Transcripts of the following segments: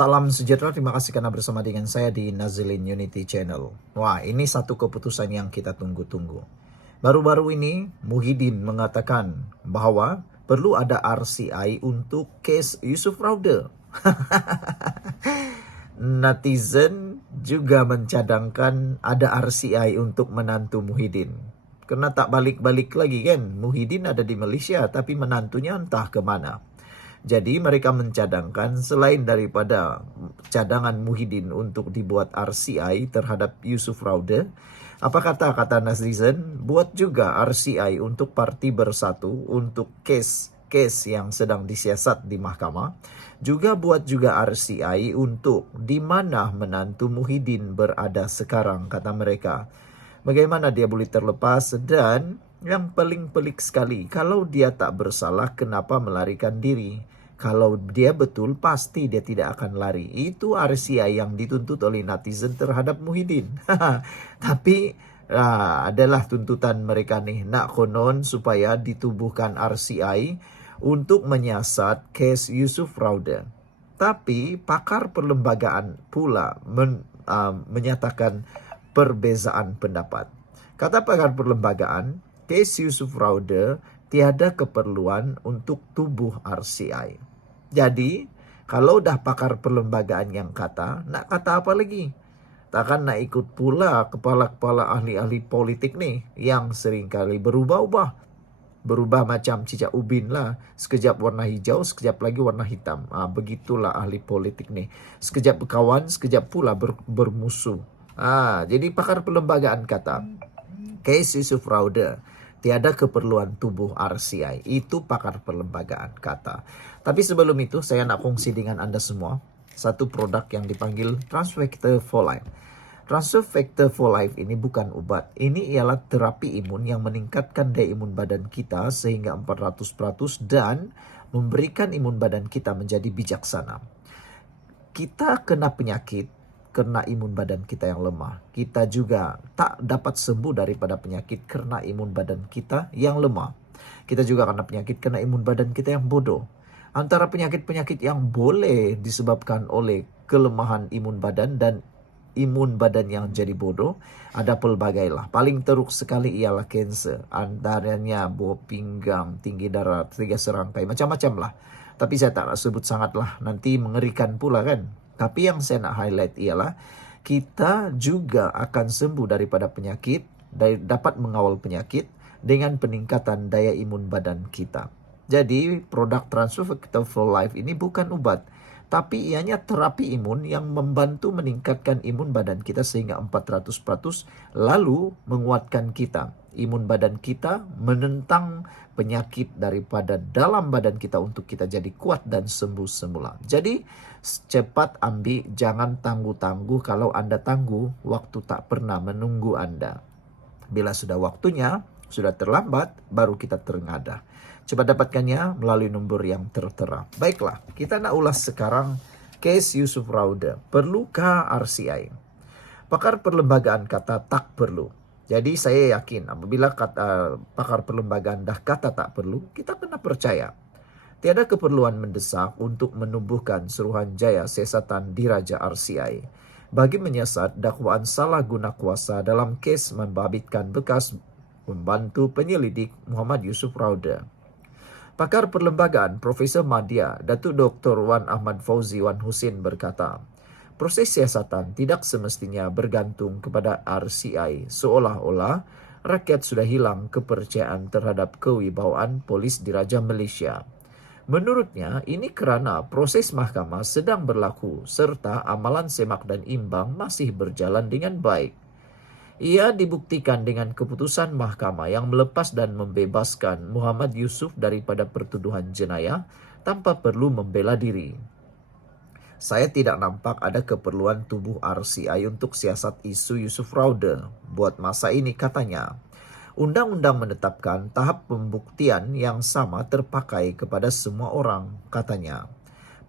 Salam sejahtera, terima kasih karena bersama dengan saya di Nazilin Unity Channel. Wah, ini satu keputusan yang kita tunggu-tunggu. Baru-baru ini, Muhyiddin mengatakan bahwa perlu ada RCI untuk case Yusuf Raude. Netizen juga mencadangkan ada RCI untuk menantu Muhyiddin. Karena tak balik-balik lagi kan, Muhyiddin ada di Malaysia tapi menantunya entah kemana. Jadi mereka mencadangkan selain daripada cadangan Muhyiddin untuk dibuat RCI terhadap Yusuf Raude, apa kata netizen, buat juga RCI untuk Parti Bersatu untuk kes yang sedang disiasat di mahkamah. Juga buat juga RCI untuk di mana menantu Muhyiddin berada sekarang, kata mereka. Bagaimana dia boleh terlepas, dan yang paling pelik sekali, kalau dia tak bersalah, kenapa melarikan diri? Kalau dia betul, pasti dia tidak akan lari. Itu RCI yang dituntut oleh netizen terhadap Muhyiddin. Tapi adalah tuntutan mereka nih. Nak konon supaya ditubuhkan RCI untuk menyiasat kes Yusuf Raude. Tapi pakar perlembagaan pula menyatakan perbezaan pendapat. Kata pakar perlembagaan, kes Yusuf Raude tiada keperluan untuk tubuh RCI. Jadi, kalau dah pakar perlembagaan yang kata, nak kata apa lagi? Takkan nak ikut pula kepala-kepala ahli-ahli politik nih yang seringkali berubah-ubah. Berubah macam cicak ubin lah. Sekejap warna hijau, sekejap lagi warna hitam. Begitulah ahli politik nih. Sekejap berkawan, sekejap pula bermusuh. Jadi pakar perlembagaan kata, case Yusuf Raude tiada keperluan tubuh RCI. Itu pakar perlembagaan kata. Tapi sebelum itu saya nak kongsi dengan Anda semua satu produk yang dipanggil Transfactor for Life. Transfactor for Life ini bukan obat. Ini ialah terapi imun yang meningkatkan daya imun badan kita sehingga 400% dan memberikan imun badan kita menjadi bijaksana. Kita kena penyakit karena imun badan kita yang lemah. Kita juga tak dapat sembuh daripada penyakit karena imun badan kita yang lemah. Kita juga kena penyakit karena imun badan kita yang bodoh. Antara penyakit-penyakit yang boleh disebabkan oleh kelemahan imun badan dan imun badan yang jadi bodoh, ada pelbagai lah. Paling teruk sekali ialah kanser. Antaranya buah pinggang, tinggi darah, 3 serangkai, macam-macam lah. Tapi saya tak nak sebut sangat lah, nanti mengerikan pula kan. Tapi yang saya nak highlight ialah kita juga akan sembuh daripada penyakit, dapat mengawal penyakit dengan peningkatan daya imun badan kita. Jadi produk Transfactor for Life ini bukan obat, tapi ianya terapi imun yang membantu meningkatkan imun badan kita sehingga 400% lalu menguatkan kita. Imun badan kita menentang penyakit daripada dalam badan kita untuk kita jadi kuat dan sembuh semula. Jadi cepat ambil, jangan tangguh-tangguh. Kalau Anda tangguh, waktu tak pernah menunggu Anda. Bila sudah waktunya, sudah terlambat, baru kita terengadah. Cepat dapatkannya melalui nombor yang tertera. Baiklah, kita nak ulas sekarang case Yusuf Raude. Perlukah RCI? Pakar perlembagaan kata tak perlu. Jadi saya yakin apabila pakar perlembagaan dah kata tak perlu, kita kena percaya. Tiada keperluan mendesak untuk menubuhkan Suruhanjaya Siasatan Diraja RCI bagi menyiasat dakwaan salah guna kuasa dalam kes membabitkan bekas pembantu penyelidik Muhammad Yusuf Raude. Pakar perlembagaan Profesor Madya, Datuk Dr. Wan Ahmad Fauzi Wan Husin berkata, proses siasatan tidak semestinya bergantung kepada RCI, seolah-olah rakyat sudah hilang kepercayaan terhadap kewibawaan polis diraja Malaysia. Menurutnya, ini kerana proses mahkamah sedang berlaku serta amalan semak dan imbang masih berjalan dengan baik. Ia dibuktikan dengan keputusan mahkamah yang melepas dan membebaskan Muhammad Yusuf daripada pertuduhan jenayah tanpa perlu membela diri. Saya tidak nampak ada keperluan tubuh RCI untuk siasat isu Yusuf Raude. Buat masa ini, katanya, undang-undang menetapkan tahap pembuktian yang sama terpakai kepada semua orang, katanya.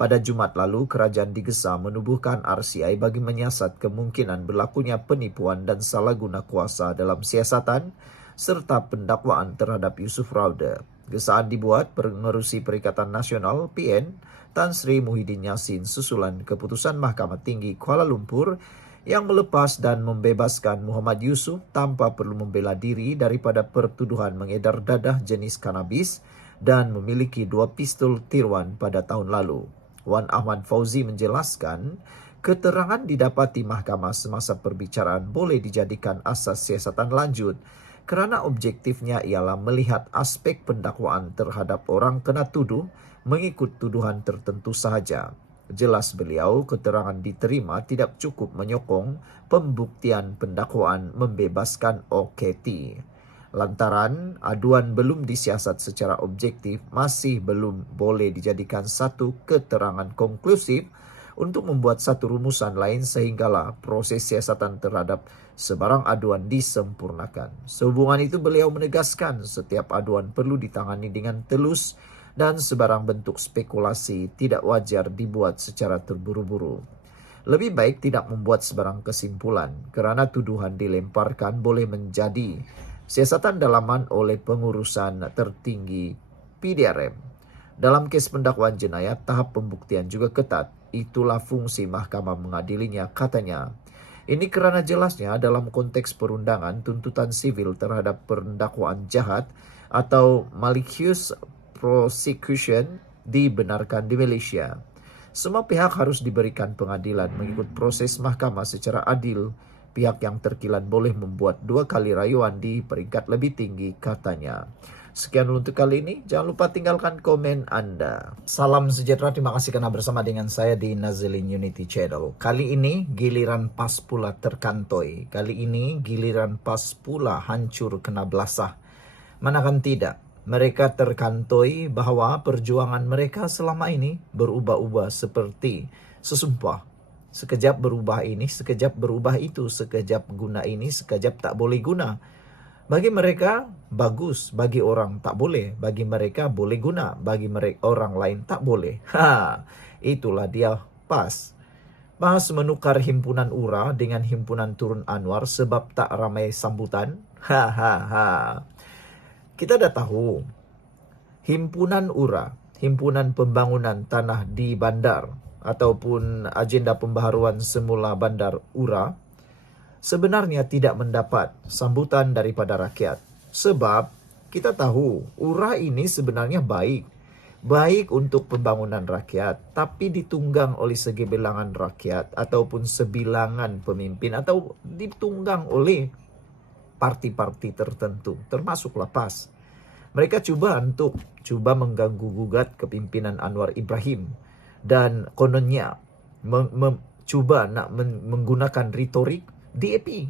Pada Jumaat lalu, kerajaan digesa menubuhkan RCI bagi menyiasat kemungkinan berlakunya penipuan dan salah guna kuasa dalam siasatan serta pendakwaan terhadap Yusuf Raude. Gesaan dibuat Pengerusi Perikatan Nasional PN Tan Sri Muhyiddin Yassin susulan keputusan Mahkamah Tinggi Kuala Lumpur yang melepas dan membebaskan Muhammad Yusuf tanpa perlu membela diri daripada pertuduhan mengedar dadah jenis kanabis dan memiliki 2 pistol tiruan pada tahun lalu. Wan Ahmad Fauzi menjelaskan, keterangan didapati mahkamah semasa perbicaraan boleh dijadikan asas siasatan lanjut kerana objektifnya ialah melihat aspek pendakwaan terhadap orang kena tuduh mengikut tuduhan tertentu sahaja. Jelas beliau, keterangan diterima tidak cukup menyokong pembuktian pendakwaan membebaskan OKT. Lantaran aduan belum disiasat secara objektif, masih belum boleh dijadikan satu keterangan konklusif untuk membuat satu rumusan lain sehinggalah proses siasatan terhadap sebarang aduan disempurnakan. Sehubungan itu beliau menegaskan setiap aduan perlu ditangani dengan telus dan sebarang bentuk spekulasi tidak wajar dibuat secara terburu-buru. Lebih baik tidak membuat sebarang kesimpulan kerana tuduhan dilemparkan boleh menjadi siasatan dalaman oleh pengurusan tertinggi PDRM. Dalam kes pendakwaan jenayah, tahap pembuktian juga ketat. Itulah fungsi mahkamah mengadilinya, katanya. Ini kerana jelasnya dalam konteks perundangan tuntutan sivil terhadap pendakwaan jahat atau malicious prosecution dibenarkan di Malaysia. Semua pihak harus diberikan pengadilan mengikut proses mahkamah secara adil. Pihak yang terkilan boleh membuat 2 kali rayuan di peringkat lebih tinggi, katanya. Sekian untuk kali ini. Jangan lupa tinggalkan komen Anda. Salam sejahtera. Terima kasih kerana bersama dengan saya di Nazilin Unity Channel. Kali ini giliran PAS pula terkantoi. Kali ini giliran PAS pula hancur kena belasah. Manakan tidak, mereka terkantoi bahawa perjuangan mereka selama ini berubah-ubah seperti sesumpah. Sekejap berubah ini, sekejap berubah itu, sekejap guna ini, sekejap tak boleh guna. Bagi mereka bagus, bagi orang tak boleh, bagi mereka boleh guna, bagi mereka orang lain tak boleh. Itulah dia PAS. PAS menukar himpunan URA dengan himpunan Turun Anwar sebab tak ramai sambutan. Kita dah tahu himpunan URA, himpunan pembangunan tanah di bandar ataupun agenda pembaharuan semula bandar URA sebenarnya tidak mendapat sambutan daripada rakyat. Sebab kita tahu URA ini sebenarnya baik untuk pembangunan rakyat, tapi ditunggang oleh segebilangan rakyat ataupun sebilangan pemimpin atau ditunggang oleh parti-parti tertentu, termasuklah PAS. Mereka cuba mengganggu gugat kepimpinan Anwar Ibrahim dan kononnya cuba nak menggunakan retorik DAP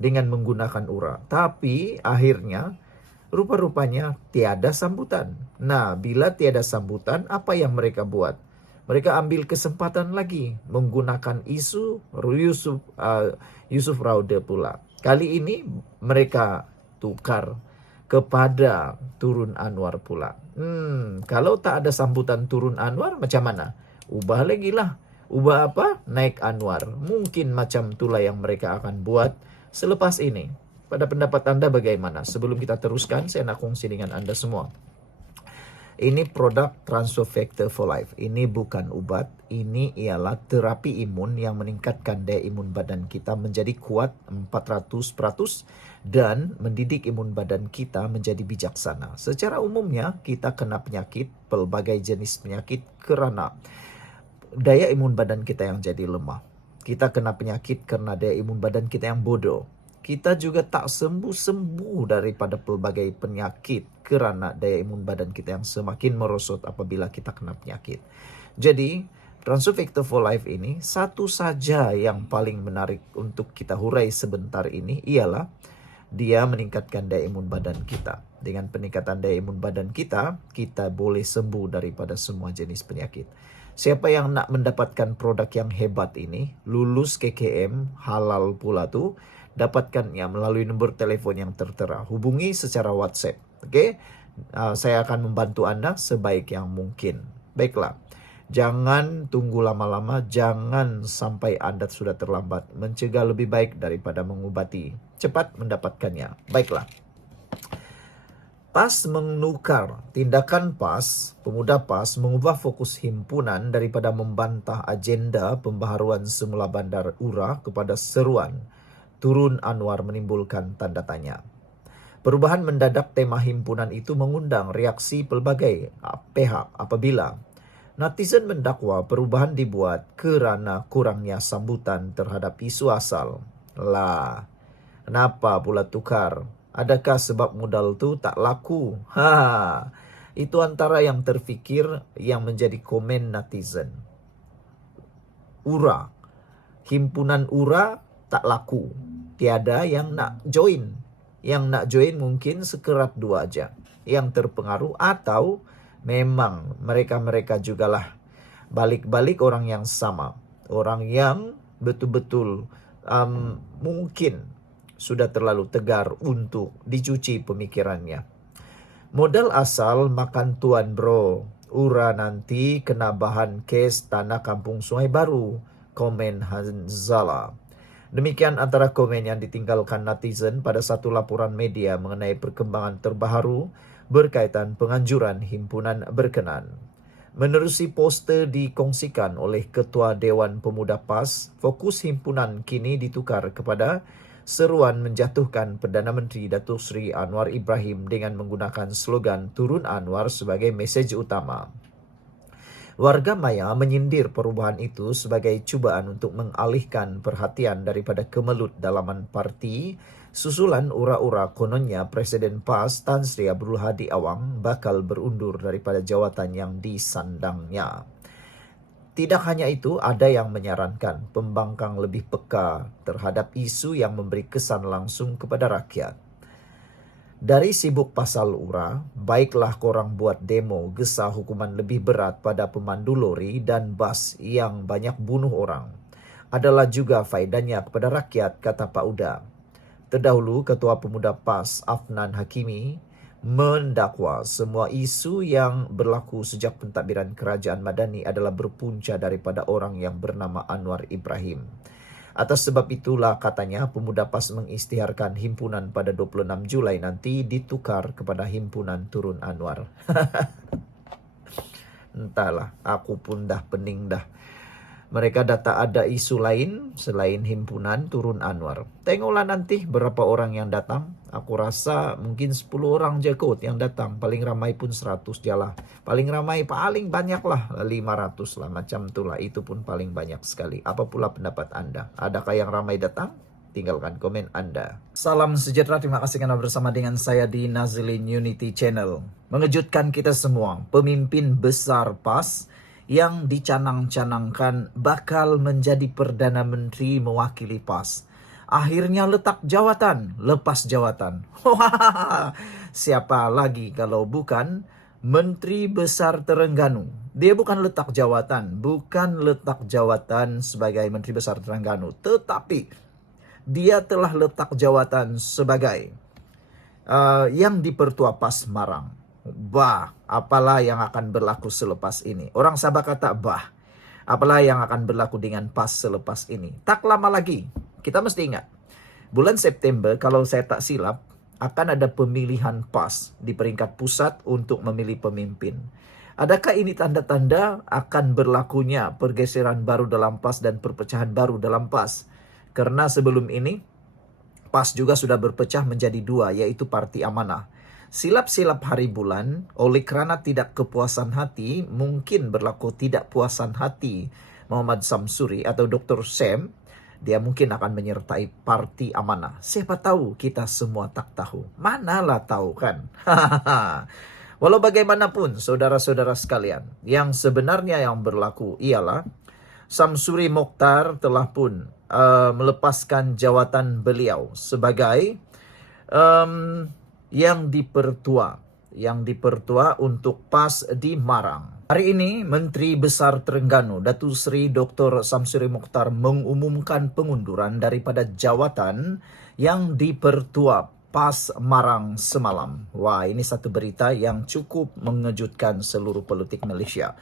dengan menggunakan URA. Tapi akhirnya rupa-rupanya tiada sambutan. Nah, bila tiada sambutan, apa yang mereka buat? Mereka ambil kesempatan lagi menggunakan isu Yusuf Raude pula. Kali ini mereka tukar kepada Turun Anwar pula. Kalau tak ada sambutan Turun Anwar, macam mana? Ubah lagi lah. Ubah apa? Naik Anwar. Mungkin macam itulah yang mereka akan buat selepas ini. Pada pendapat anda bagaimana? Sebelum kita teruskan, saya nak kongsi dengan anda semua. Ini produk Transfer Factor for Life. Ini bukan ubat. Ini ialah terapi imun yang meningkatkan daya imun badan kita menjadi kuat 400% dan mendidik imun badan kita menjadi bijaksana. Secara umumnya, kita kena penyakit, pelbagai jenis penyakit kerana daya imun badan kita yang jadi lemah. Kita kena penyakit kerana daya imun badan kita yang bodoh. Kita juga tak sembuh-sembuh daripada pelbagai penyakit kerana daya imun badan kita yang semakin merosot apabila kita kena penyakit. Jadi, Transfer Factor for Life ini satu saja yang paling menarik untuk kita hurai sebentar ini ialah dia meningkatkan daya imun badan kita. Dengan peningkatan daya imun badan kita, kita boleh sembuh daripada semua jenis penyakit. Siapa yang nak mendapatkan produk yang hebat ini, lulus KKM, halal pula tu, dapatkannya melalui nombor telefon yang tertera. Hubungi secara WhatsApp. Okey? Saya akan membantu anda sebaik yang mungkin. Baiklah. Jangan tunggu lama-lama, jangan sampai anda sudah terlambat. Mencegah lebih baik daripada mengubati. Cepat mendapatkannya. Baiklah. PAS menukar. Tindakan PAS, pemuda PAS mengubah fokus himpunan daripada membantah agenda pembaharuan semula bandar Ura kepada seruan turun Anwar menimbulkan tanda tanya. Perubahan mendadak tema himpunan itu mengundang reaksi pelbagai pihak apabila netizen mendakwa perubahan dibuat kerana kurangnya sambutan terhadap isu asal. Lah, kenapa pula tukar? Adakah sebab modal tu tak laku? Itu antara yang terfikir yang menjadi komen netizen. Ura, himpunan Ura tak laku. Tiada yang nak join. Yang nak join mungkin sekerat dua aja yang terpengaruh, atau memang mereka-mereka jugalah balik-balik orang yang sama. Orang yang betul-betul mungkin sudah terlalu tegar untuk dicuci pemikirannya. Modal asal makan tuan bro. Ura nanti kena bahan kes tanah kampung Sungai Baru. Komen Hanzala. Demikian antara komen yang ditinggalkan netizen pada satu laporan media mengenai perkembangan terbaru berkaitan penganjuran himpunan berkenan. Menerusi poster dikongsikan oleh Ketua Dewan Pemuda PAS, fokus himpunan kini ditukar kepada seruan menjatuhkan Perdana Menteri Datuk Seri Anwar Ibrahim dengan menggunakan slogan Turun Anwar sebagai mesej utama. Warga maya menyindir perubahan itu sebagai cubaan untuk mengalihkan perhatian daripada kemelut dalaman parti susulan ura-ura kononnya Presiden PAS Tan Sri Abdul Hadi Awang bakal berundur daripada jawatan yang disandangnya. Tidak hanya itu, ada yang menyarankan pembangkang lebih peka terhadap isu yang memberi kesan langsung kepada rakyat. Dari sibuk pasal Ura, baiklah korang buat demo gesah hukuman lebih berat pada pemandu lori dan bas yang banyak bunuh orang. Adalah juga faedahnya kepada rakyat, kata Pak Uda. Terdahulu, Ketua Pemuda PAS Afnan Hakimi mendakwa semua isu yang berlaku sejak pentadbiran kerajaan Madani adalah berpunca daripada orang yang bernama Anwar Ibrahim. Atas sebab itulah katanya pemuda PAS mengisytiharkan himpunan pada 26 Julai nanti ditukar kepada himpunan Turun Anwar. Entahlah, aku pun dah pening dah. Mereka dah tak ada isu lain selain himpunan Turun Anwar. Tengoklah nanti berapa orang yang datang. Aku rasa mungkin 10 orang je kot yang datang. Paling ramai pun 100 je lah. Paling ramai, paling banyak lah 500 lah. Macam tu lah. Itu pun paling banyak sekali. Apa pula pendapat anda? Adakah yang ramai datang? Tinggalkan komen anda. Salam sejahtera. Terima kasih kerana bersama dengan saya di Nazilin Unity Channel. Mengejutkan kita semua. Pemimpin besar PAS yang dicanang-canangkan bakal menjadi Perdana Menteri mewakili PAS. Akhirnya letak jawatan, lepas jawatan. Siapa lagi kalau bukan Menteri Besar Terengganu. Dia bukan letak jawatan sebagai Menteri Besar Terengganu. Tetapi dia telah letak jawatan sebagai yang di-Pertua PAS Marang. Bah, apalah yang akan berlaku selepas ini? Orang Sabah kata bah. Apalah yang akan berlaku dengan PAS selepas ini? Tak lama lagi. Kita mesti ingat. Bulan September, kalau saya tak silap, akan ada pemilihan PAS di peringkat pusat untuk memilih pemimpin. Adakah ini tanda-tanda akan berlakunya pergeseran baru dalam PAS dan perpecahan baru dalam PAS? Karena sebelum ini, PAS juga sudah berpecah menjadi dua, yaitu Parti Amanah. Silap-silap hari bulan, oleh kerana tidak kepuasan hati, mungkin berlaku tidak puasan hati Muhammad Samsuri atau Dr. Sam, dia mungkin akan menyertai Parti Amanah. Siapa tahu, kita semua tak tahu. Manalah tahu kan? Walau bagaimanapun, saudara-saudara sekalian, yang sebenarnya yang berlaku ialah Samsuri Mokhtar telah pun melepaskan jawatan beliau sebagai yang dipertua untuk PAS di Marang. Hari ini, Menteri Besar Terengganu, Datuk Seri Dr. Samsuri Mokhtar mengumumkan pengunduran daripada jawatan yang dipertua PAS Marang semalam. Wah, ini satu berita yang cukup mengejutkan seluruh politik Malaysia.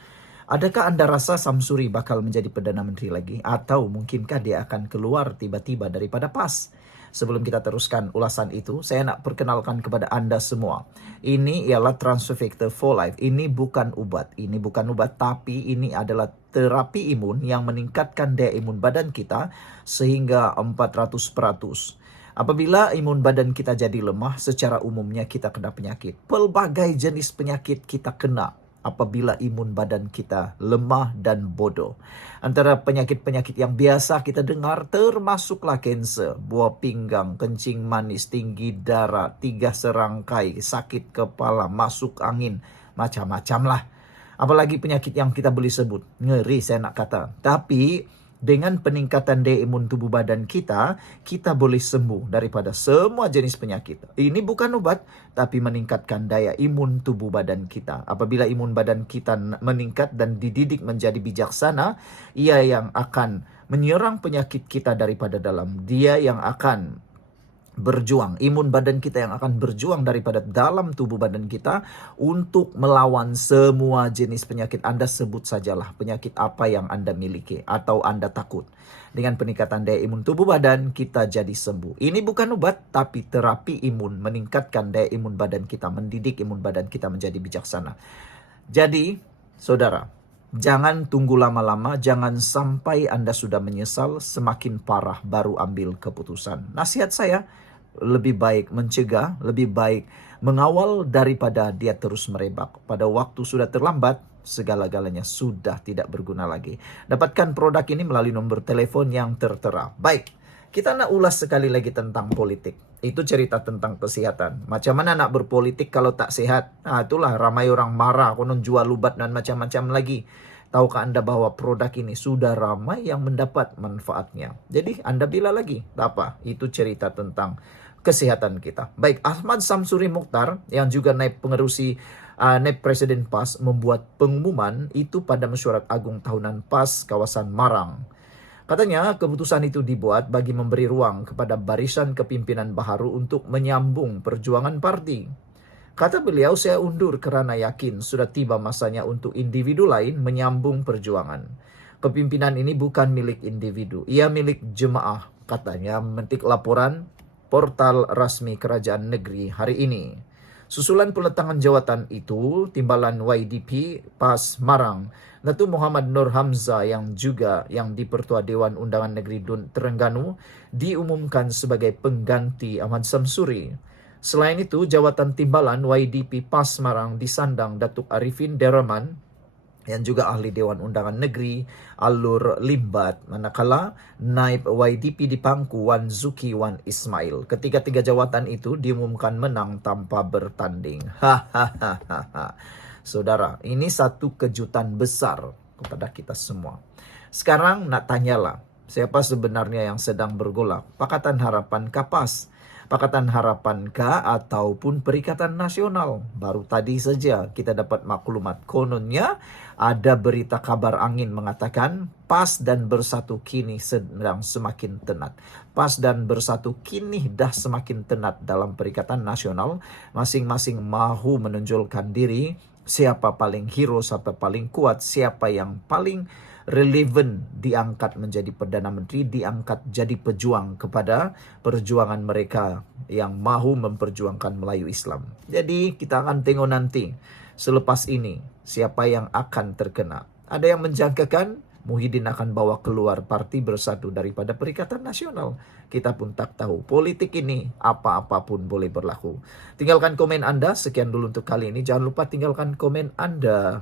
Adakah anda rasa Samsuri bakal menjadi Perdana Menteri lagi? Atau mungkinkah dia akan keluar tiba-tiba daripada PAS? Sebelum kita teruskan ulasan itu, saya nak perkenalkan kepada Anda semua. Ini ialah Transfer Factor for Life. Ini bukan obat. Ini bukan obat, tapi ini adalah terapi imun yang meningkatkan daya imun badan kita sehingga 400%. Apabila imun badan kita jadi lemah, secara umumnya kita kena penyakit. Pelbagai jenis penyakit kita kena apabila imun badan kita lemah dan bodoh. Antara penyakit-penyakit yang biasa kita dengar termasuklah kanser, buah pinggang, kencing manis, tinggi darah, 3 serangkai, sakit kepala, masuk angin, macam-macam lah. Apalagi penyakit yang kita boleh sebut. Ngeri saya nak kata. Tapi dengan peningkatan daya imun tubuh badan kita, kita boleh sembuh daripada semua jenis penyakit. Ini bukan obat, tapi meningkatkan daya imun tubuh badan kita. Apabila imun badan kita meningkat dan dididik menjadi bijaksana, ia yang akan menyerang penyakit kita daripada dalam. Dia yang akan berjuang, imun badan kita yang akan berjuang daripada dalam tubuh badan kita untuk melawan semua jenis penyakit. Anda sebut sajalah penyakit apa yang Anda miliki atau Anda takut. Dengan peningkatan daya imun tubuh badan, kita jadi sembuh. Ini bukan obat, tapi terapi imun, meningkatkan daya imun badan kita, mendidik imun badan kita menjadi bijaksana. Jadi, saudara, jangan tunggu lama-lama, jangan sampai Anda sudah menyesal, semakin parah baru ambil keputusan. Nasihat saya, lebih baik mencegah, lebih baik mengawal daripada dia terus merebak. Pada waktu sudah terlambat, segala-galanya sudah tidak berguna lagi. Dapatkan produk ini melalui nomor telepon yang tertera. Baik, kita nak ulas sekali lagi tentang politik. Itu cerita tentang kesehatan. Macam mana nak berpolitik kalau tak sehat? Nah, itulah ramai orang marah, konon jual ubat dan macam-macam lagi. Tahukah Anda bahwa produk ini sudah ramai yang mendapat manfaatnya? Jadi Anda bila lagi? Apa? Itu cerita tentang kesehatan kita. Baik, Ahmad Samsuri Mukhtar yang juga naib pengerusi naib Presiden PAS membuat pengumuman itu pada mesyuarat agung tahunan PAS kawasan Marang. Katanya keputusan itu dibuat bagi memberi ruang kepada barisan kepimpinan baharu untuk menyambung perjuangan parti. Kata beliau, saya undur kerana yakin sudah tiba masanya untuk individu lain menyambung perjuangan. Kepimpinan ini bukan milik individu, ia milik jemaah, katanya memetik laporan portal rasmi kerajaan negeri hari ini. Susulan peletangan jawatan itu, Timbalan YDP PAS Marang, Datuk Muhammad Nur Hamzah yang di-Pertua Dewan Undangan Negeri Terengganu diumumkan sebagai pengganti Ahmad Samsuri. Selain itu, jawatan Timbalan YDP PAS Marang disandang Datuk Arifin Deraman yang juga ahli Dewan Undangan Negeri Alur Limbat, manakala naib YDP di pangku Wan Zuki Wan Ismail. Ketiga-tiga jawatan itu diumumkan menang tanpa bertanding. Saudara, ini satu kejutan besar kepada kita semua. Sekarang nak tanyalah, siapa sebenarnya yang sedang bergolak? Pakatan Harapan Kapas, Pakatan Harapan K ataupun Perikatan Nasional. Baru tadi saja kita dapat maklumat, kononnya ada berita kabar angin mengatakan PAS dan Bersatu kini sedang semakin tenat. PAS dan Bersatu kini dah semakin tenat dalam Perikatan Nasional. Masing-masing mahu menonjolkan diri, siapa paling hero, siapa paling kuat, siapa yang paling relevan diangkat menjadi Perdana Menteri, diangkat jadi pejuang kepada perjuangan mereka yang mahu memperjuangkan Melayu Islam. Jadi kita akan tengok nanti selepas ini siapa yang akan terkena. Ada yang menjangkakan Muhyiddin akan bawa keluar Parti Bersatu daripada Perikatan Nasional. Kita pun tak tahu. Politik ini apa-apapun boleh berlaku. Tinggalkan komen Anda. Sekian dulu untuk kali ini. Jangan lupa tinggalkan komen Anda.